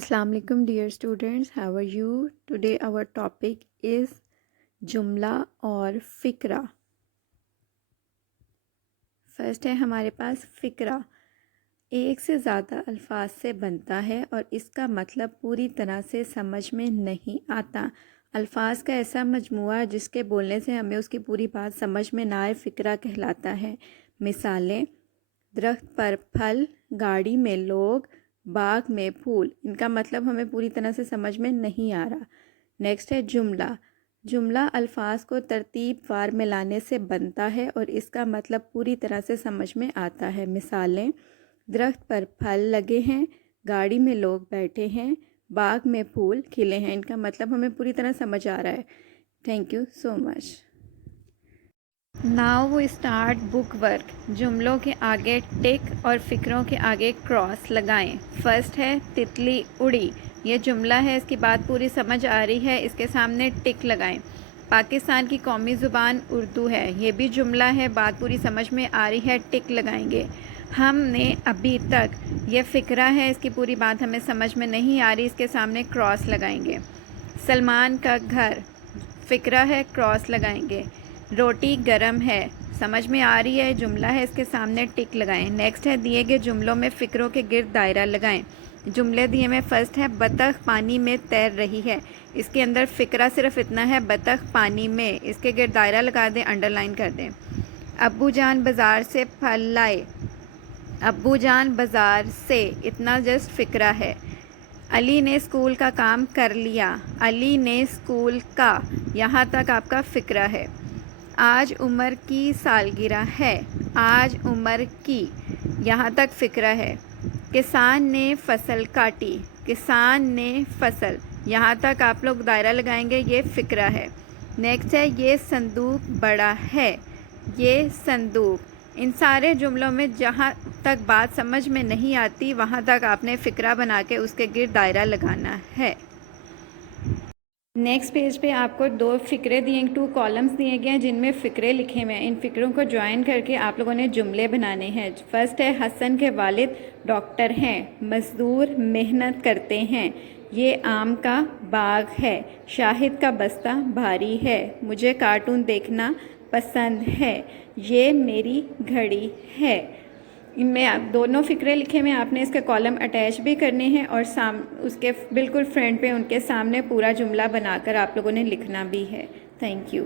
Assalamu alaikum dear students, how are you? Today our topic is जुमला और फ़िक्रा। First है हमारे पास फ़िक्रा। एक से ज़्यादा अल्फाज से बनता है और इसका मतलब पूरी तरह से समझ में नहीं आता। अल्फाज का ऐसा मजमुआ जिसके बोलने से हमें उसकी पूरी बात समझ में ना आए फ़िक्रा कहलाता है। मिसालें: दरख्त पर फल, गाड़ी में लोग, बाग में फूल। इनका मतलब हमें पूरी तरह से समझ में नहीं आ रहा। नेक्स्ट है जुमला। जुमला अल्फाज को तरतीब वार मिलाने से बनता है और इसका मतलब पूरी तरह से समझ में आता है। मिसालें: दरख्त पर फल लगे हैं, गाड़ी में लोग बैठे हैं, बाग में फूल खिले हैं। इनका मतलब हमें पूरी तरह समझ आ रहा है। Thank you so much. Now वो स्टार्ट बुक वर्क। जुमलों के आगे टिक और फ़िक्रों के आगे क्रॉस लगाएं। फर्स्ट है तितली उड़ी। ये जुमला है, इसकी बात पूरी समझ आ रही है, इसके सामने टिक लगाएं। पाकिस्तान की कौमी ज़ुबान उर्दू है। ये भी जुमला है, बात पूरी समझ में आ रही है, टिक लगाएंगे। हमने अभी तक, ये फ़िक्रा है, इसकी पूरी बात हमें समझ में नहीं आ रही, इसके सामने क्रॉस लगाएंगे। सलमान का घर, फ़िक्रा है, क्रॉस लगाएंगे। रोटी गरम है, समझ में आ रही है, जुमला है, इसके सामने टिक लगाएं। नेक्स्ट है दिए गए जुमलों में फ़िक्रों के गिर्द दायरा लगाएं। जुमले दिए में फर्स्ट है बतख पानी में तैर रही है। इसके अंदर फ़िक्रा सिर्फ इतना है, बतख पानी में, इसके गिर्द दायरा लगा दें, अंडरलाइन कर दें। अब्बू जान बाज़ार से फल लाए। अब्बू जान बाज़ार से, इतना जस्ट फ़िक्रा है। अली ने स्कूल का काम कर लिया। अली ने स्कूल का, यहाँ तक आपका फ़िक्रा है। आज उमर की सालगिरह है। आज उमर की, यहाँ तक फ़िक्रा है। किसान ने फसल काटी। किसान ने फसल, यहाँ तक आप लोग दायरा लगाएंगे, ये फ़िक्रा है। नेक्स्ट है ये संदूक बड़ा है। ये संदूक। इन सारे जुमलों में जहाँ तक बात समझ में नहीं आती वहाँ तक आपने फ़िक्रा बना के उसके गिर्द दायरा लगाना है। नेक्स्ट पेज पे आपको दो फ़िक्रे दिए, 2 कॉलम्स दिए गए हैं जिनमें फ़िक्रे लिखे हुए हैं। इन फ़िक्रों को ज्वाइन करके आप लोगों ने जुमले बनाने हैं। फर्स्ट है हसन के वालिद डॉक्टर हैं, मज़दूर मेहनत करते हैं। ये आम का बाग है। शाहिद का बस्ता भारी है। मुझे कार्टून देखना पसंद है। ये मेरी घड़ी है। इनमें आप दोनों फ़िक्रे लिखे हुए, आपने इसके कॉलम अटैच भी करने हैं और उसके बिल्कुल फ्रंट पे उनके सामने पूरा जुमला बनाकर आप लोगों ने लिखना भी है। Thank you.